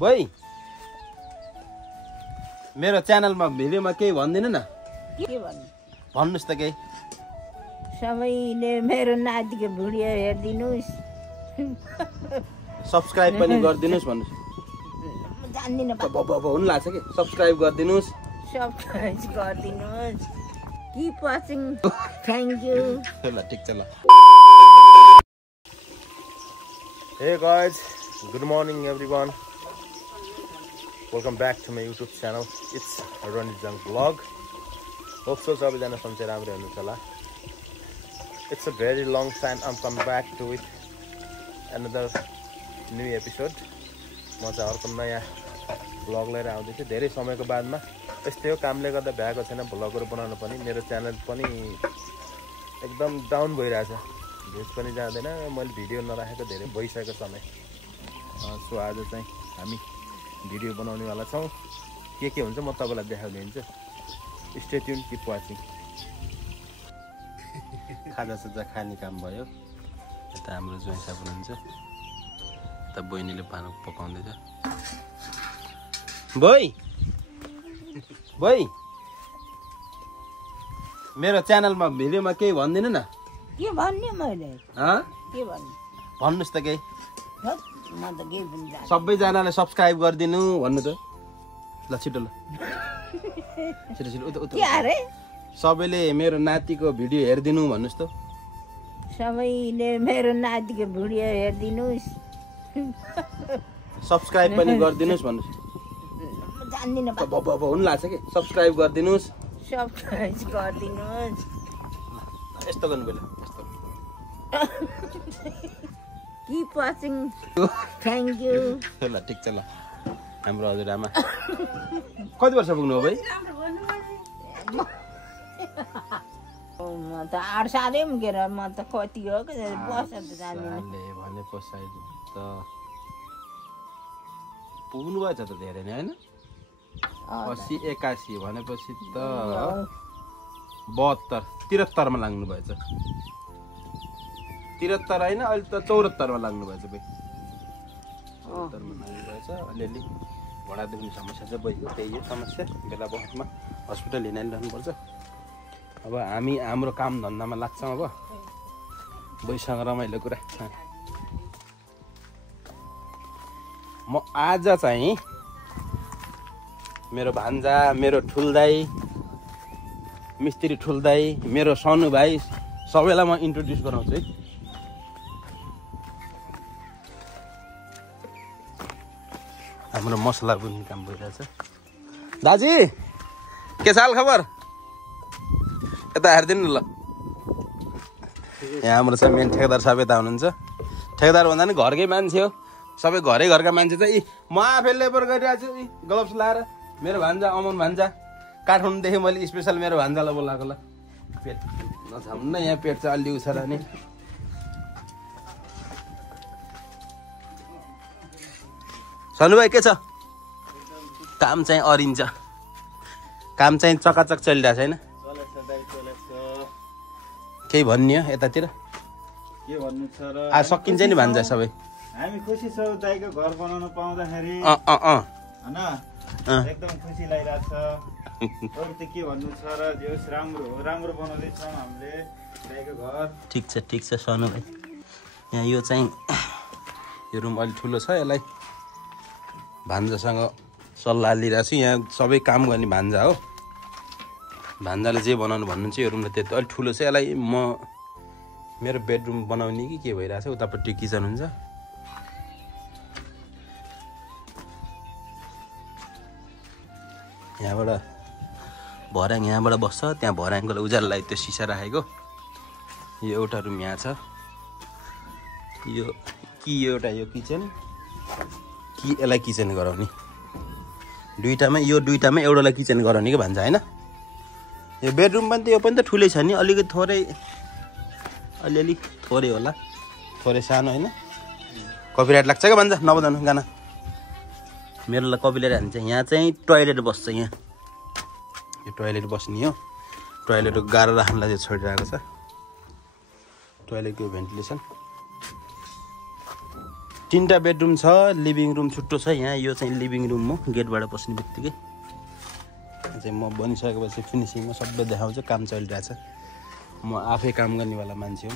भाइ मेरो च्यानलमा भिडियोमा केही भन्दिनु न के भन्नु भन्नुस् त केही सबैले मेरो नातिको भिडियो हेर्दिनुस् सब्स्क्राइब पनि गरिदिनुस् भन्नुस् जान्दिन हुन लाग्छ के subscribe गरिदिनुस् subscribe गरिदिनुस् keep watching thank you ल ठीक छ ल Hey guys, good morning everyone. Welcome back to my YouTube channel. It's Ronit Jang vlog. Hope so सबैजना सन्चै राम्रो हुनुहुन्छ होला. It's a very long time I'm coming back to with another new episode. म चाहिँ अर्को नयाँ भ्लग लिएर आउँदैछु धेरै समयको बादमा. यस्तै हो कामले गर्दा भ्याएको छैन भ्लगहरु बनाउन पनि मेरो च्यानल पनि एकदम डाउन भइरहेछ. भ्युज पनि जाँदैन मैले भिडियो नराखेको धेरै भइसकेको समय. सो आज चाहिँ हामी भिडियो बनाउनेवाला छौँ. के हुन्छ म तपाईलाई देखाइदिन्छु. Stay tune keep watching. खाजासाजा खाने काम भयो. यता हाम्रो ज्वाइँ साहब हुनुहुन्छ. यता बहिनीले भानु पकाउँदैछ. भाइ मेरो च्यानलमा भिडियोमा केही भन्दिनु न के भन्ने मैले के भन्नु भन्नुस् त केही म त केही पनि जान्दिन सबैजनाले सब्स्क्राइब गरिदिनु भन्नु त ल छिटो ल छिटो के अरे सबैले मेरो नातिको भिडियो हेर्दिनु भन्नुस् त सबैले मेरो नातिको भिडियो हेर्दिनुस् सब्स्क्राइब पनि गरिदिनुस् भन्नुस् जान्दिन हुन लाग्छ के सब्स्क्राइब गरिदिनुस् सब्स्क्राइब गरिदिनुस् यस्तो गर्नु बेला यस्तो कीप वाचिङ थ्यांक यू ल ठीक छ ल हाम्रो हजुरआमा कति वर्ष पुग्नु हो भाइ म त 8 सालै पुगेर म त कति हो बस त जान्दिन भने पछाडि त पुग्नु भएछ त धेरै नै हैन 80 81 भनेपछि त 72 73 मा लाग्नु भएछ 73 हैन अहिले त 74 मा लाग्नु भएछ भाइ 74 मा लाग्नु भएछ अलिअलि घोडा दुख्ने समस्या चाहिँ भइगयो त्यही हो समस्या बेला बखतमा हस्पिटल हिँडाइरहनु पर्छ अब हामी हाम्रो काम धन्दामा लाग्छौँ अब बैसँग रमाइलो कुरा म आज चाहिँ मेरो भान्जा मेरो ठुलदाइ मिस्त्री ठुलदाइ मेरो सानो भाइ सबैलाई म इन्ट्रोड्युस गराउँछु है हाम्रो मसला बुन्ने काम भइरहेछ दाजी के छ हाल खबर यता हेरिदिनु ल यहाँ हाम्रो चाहिँ मेन ठेकेदार साहब यता हुनुहुन्छ ठेकेदार भन्दा नि घरकै मान्छे हो सबै घरका मान्छे चाहिँ म आफै लेबर गरिरहेको छु ग्लोभ्स लाएर मेरो भान्जा अमन भान्जा काठमाडौँदेखि मैले स्पेसल मेरो भान्जालाई बोलाएको ल पेट नछाम्न यहाँ पेट चाहिँ अलि उछाला नि सनु भाइ के छ काम चाहिँ अरिन्छ काम चाहिँ चकाचक चलिरहेछ हैन केही भन्ने हो यतातिर के भन्नु छ र आ सकिन्छ नि भान्जा सबै हामी खुसी छौँ दाइको घर बनाउन पाउँदाखेरि हैन एकदम खुसी लागिरहेछ अरु त के भन्नु छ र जस राम्रो बनाउँदै छौँ हामीले दाइको घर ठीक छ सनु भाइ यहाँ यो चाहिँ यो रुम अलि ठुलो छ यसलाई भान्जासँग सल्लाह लिइरहेको छु यहाँ सबै काम गर्ने भान्जा हो भान्जाले जे बनाउनु भन्नुहुन्छ यो रुमले त्यति अलिक ठुलो छ यसलाई म मेरो बेडरुम बनाउने कि के भइरहेछ उतापट्टि किचन हुन्छ यहाँबाट भर्याङ यहाँबाट बस्छ त्यहाँ भर्याङको उज्यालोलाई त्यो सिसा राखेको यो एउटा रुम यहाँ छ यो एउटा यो किचन कि यसलाई किचन गराउने दुईटामै एउटालाई किचन गराउने कि भन्छ हैन यो बेडरुम पनि त यो पनि त ठुलै छ नि अलिकति अलिअलि थोरै होला थोरै सानो हैन कपिराइट लाग्छ क्या भन्छ नबजाउनु गाना मेरोलाई कपिराइट हान्छ यहाँ चाहिँ टोयलेट बस्छ यहाँ यो टोयलेट बस्ने हो टोयलेट गाह्रो राख्नलाई चाहिँ छोडिरहेको छ टोयलेटको भेन्टिलेसन 3टा बेडरुम छ, लिभिङ रुम छुट्टो छ। यहाँ यो चाहिँ लिभिङ रुम हो, गेटबाट पस्ने बित्तिकै चाहिँ म बनिसकेपछि फिनिसिङमा सबै देखाउँछु। काम चलिरहेछ, म आफै काम गर्नेवाला मान्छे हो,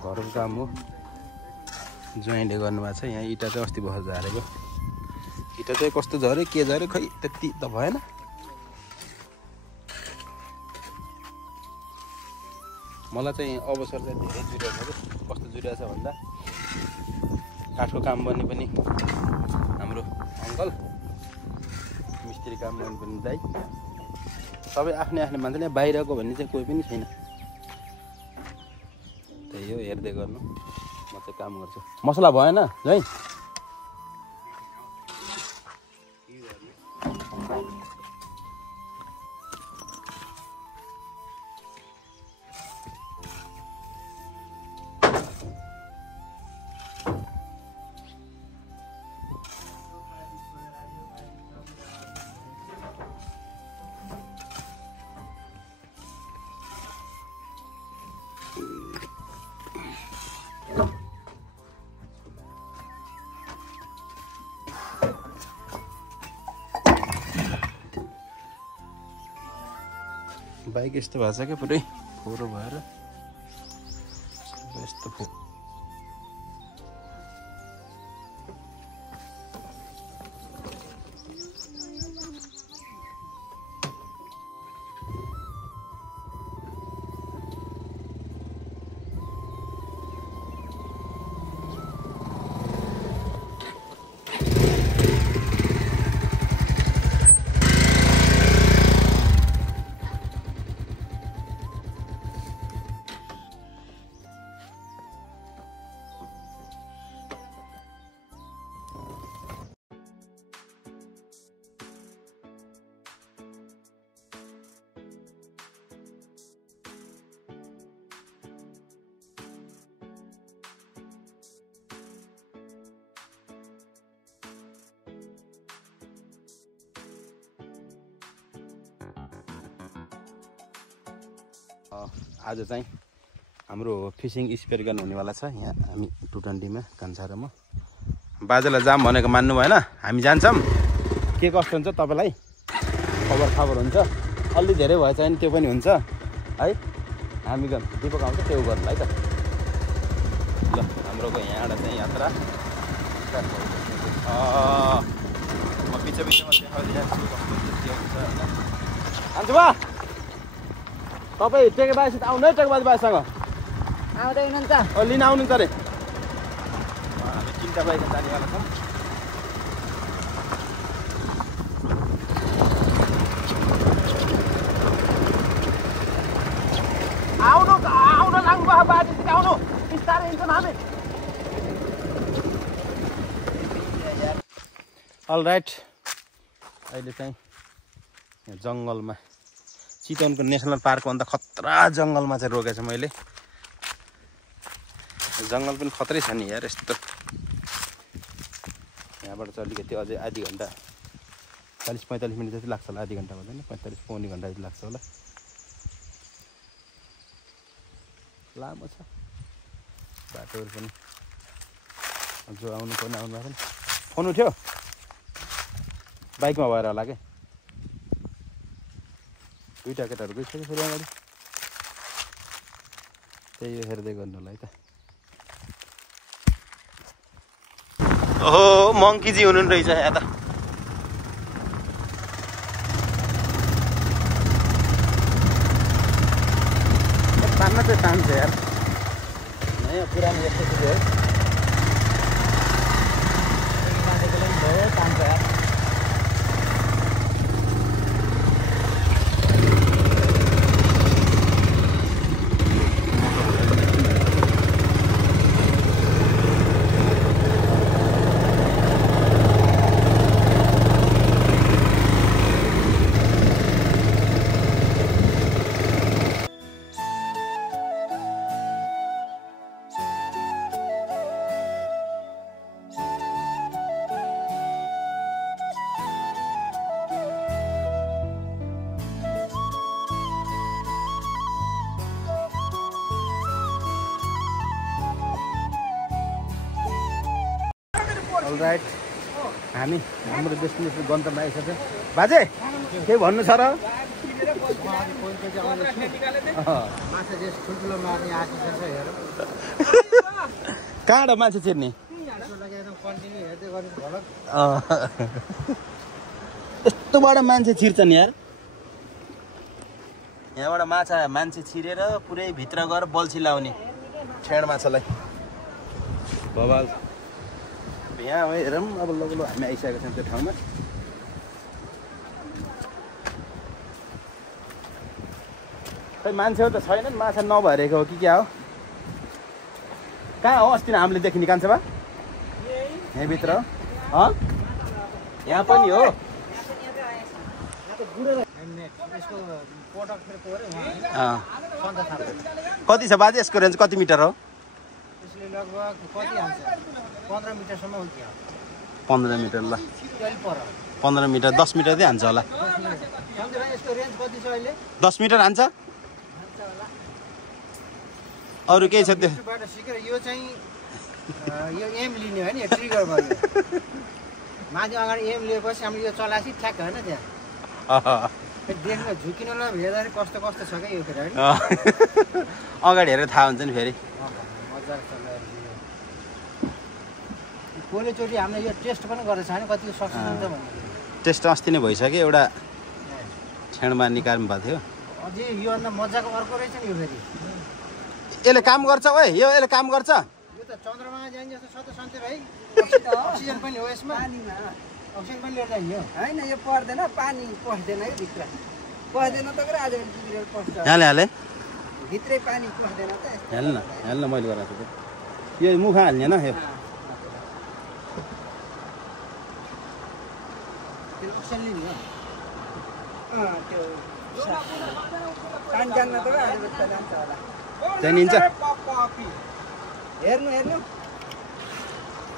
घरको काम हो, ज्वाइँले गर्नुभएको छ। यहाँ इँटा चाहिँ अस्ति भर्खर झारेको, इँटा चाहिँ कस्तो झऱ्यो के झऱ्यो खै त्यति त भएन। मलाई चाहिँ अवसर चाहिँ धेरै जुरेको छ कि कस्तो जुरेको छ भन्दा काठको काम गर्ने पनि हाम्रो अङ्कल, मिस्त्री काम गर्ने पनि दाइ, सबै आफ्नै आफ्नै मान्छे। यहाँ बाहिरको भन्ने चाहिँ कोही पनि छैन। त्यही हो, हेर्दै गर्नु, म चाहिँ काम गर्छु। मसला भएन है? बाइक यस्तो भएको छ क्या, पुरै फोहोर भएर यस्तो आज चाहिँ हाम्रो फिसिङ स्पेयर गन हुनेवाला छ। यहाँ हामी 220 मा कान्छा र म। बाजेलाई जाम भनेको मान्नु भएन, हामी जान्छौँ। के कस्तो हुन्छ तपाईँलाई खबर हुन्छ, अलि धेरै भएछ भने त्यो पनि हुन्छ है। हामी दिपक आउँछ त्यो गर्नु है त। ल हाम्रोको यहाँबाट चाहिँ यात्रा म बिचमा देखाइदिइरहेको छु कस्तो के हुन्छ होइन। अन्त बा तपाईँ टेकेबाजीसित आउनु है, टेकेबाजी बाजीसँग आउँदै हुनुहुन्छ? लिन आउनुहुन्छ अरे। हामी 3टा बाइक जानेवाला छौँ। आउनु लाग्नुभयो बाजीसित, आउनु बिस्तारै हिँड्छौँ हामी। अलराइट, अहिले चाहिँ जङ्गलमा चितवनको नेसनल पार्कभन्दा खतरा जङ्गलमा चाहिँ रोकेको छु मैले। जङ्गल पनि खतरै छ नि यार यस्तो। यहाँबाट चाहिँ अलिकति अझै आधी घन्टा 40-45 मिनट जति लाग्छ होला, आधी घन्टा भन्दैन 45 पौनी घन्टा जति लाग्छ होला। लामो छ बाटोहरू पनि। जो आउनु पर्ने आउनु भएको नि। फोन उठ्यो? बाइकमा भएर होला क्या। 2टा केटाहरू गइसक्यो फेरि अगाडि। त्यही हो, हेर्दै गर्नु होला है त। ओहो मङ्कीजी हुनु रहेछ यहाँ त। तान्न चाहिँ तान्छ यार, नयाँ पुरानो यस्तो कुरो है। बाँधेको लागि भयो तान्छ यार। अलराइट हामी हाम्रो डेस्टिनेसन गन्तव्यमा आइसक्यो बाजे के भन्नु छ र कहाँबाट माछा छिर्ने यस्तोबाट मान्छे छिर्छन् यार यहाँबाट मान्छे छिरेर पुरै भित्र गएर बल्छी लाउने छेड माछालाई बबाल यहाँ हेरौँ अब लगलो हामी आइसकेका छौँ त्यो ठाउँमा खै मान्छेहरू त छैनन् माछा नभइरहेको हो कि क्या हो कहाँ हो अस्ति हामीले देख्ने कान्छेबा यहीँभित्र हो यहाँ पनि हो कति छ बाजे यसको रेन्ज कति मिटर हो 15 मिटरसम्म हुन्छ 15 मिटर ल 15 मिटर 10 मिटर चाहिँ हान्छ होला यसको रेन्ज कति छ अहिले 10 मिटर हान्छ अरू केही छ त्यो यो चाहिँ यो एम लिने हो नि ट्रिगर भयो माथि अगाडि एम लिएपछि हामीले यो चलासी ठ्याक होइन त्यहाँ देख्न झुकिनलाई हेर्दाखेरि कस्तो कस्तो छ क्या यो फेरि होइन अगाडि हेरेर थाहा हुन्छ नि फेरि मजाले चलाएर पहिलोचोटि हामीले यो टेस्ट पनि गरेको छ होइन कति सक्सेस हुन्छ भन्ने टेस्ट अस्ति नै भइसक्यो एउटा छेडमा निकाल्नु भएको थियो अझै योभन्दा मजाको अर्को रहेछ नि यो फेरि यसले काम गर्छ ओए यसले काम गर्छ यो त चन्द्रमामा जाने जस्तो छ त सन्चेर है अक्सिजन पनि हो यसमा अक्सिजन पनि लिएर जाने हो होइन यो पर्दैन पानी पस्दैन है भित्र पस्दैन त आज पस्छ हाले भित्रै पानी पस्दैन त हाल्न मैले गराएको छु यो मुखा हाल्ने होइन यो अक्सिजन लिने हो त्यो पानी जान्न त आज जान्छ होला चाहिन्छ हेर्नु हेर्नु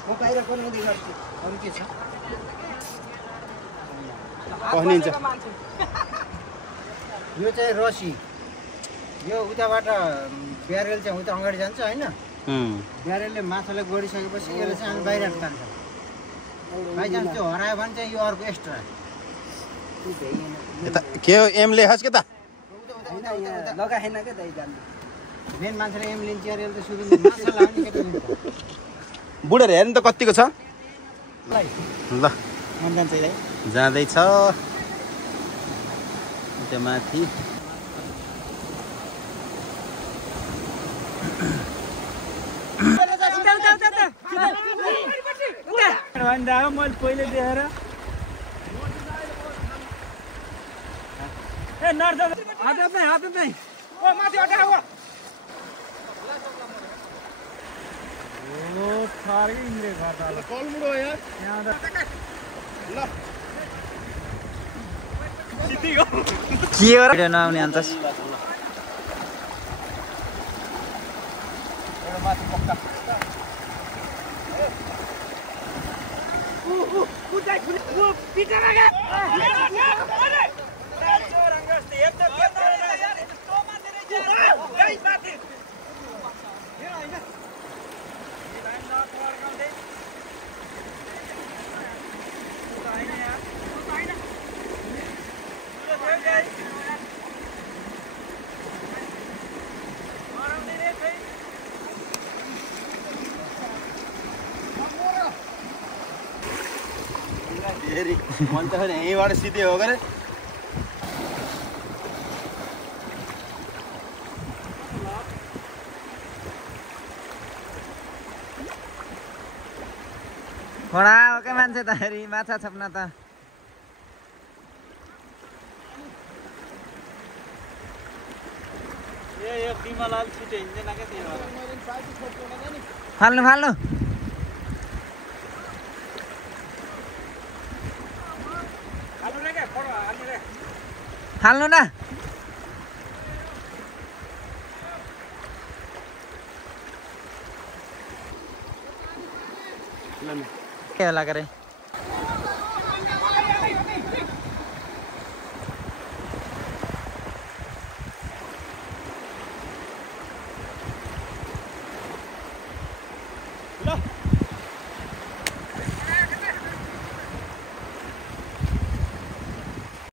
म बाहिर बनाउँदै गर्छु अरू के छ पस्निन्छ यो चाहिँ रसी यो उताबाट ब्यारेल चाहिँ उता अगाडि जान्छ होइन ब्यारेलले माछालाई गोडिसकेपछि यसले चाहिँ हामी बाहिर तान्छ बाइचान्स त्यो हरायो भने चाहिँ यो अर्को एक्स्ट्रा के हो एम लेखास् के त लगाएन क्या दाइ जान्नु मेन मान्छेले एम लिन्छ अरे त सुरु माछा लाग्ने केटा बुढाहरू हेर्नु त कतिको छ ल जान्छ जाँदैछ त्यो माथि मैले पहिले देखेर के नआउने अन्त मन त यहीँबाट सिधै हो गरे खोडा हो क्या मान्छे त फेरि माछा छप्न त फाल्नु फाल्नु फाल्नु न के होला गरे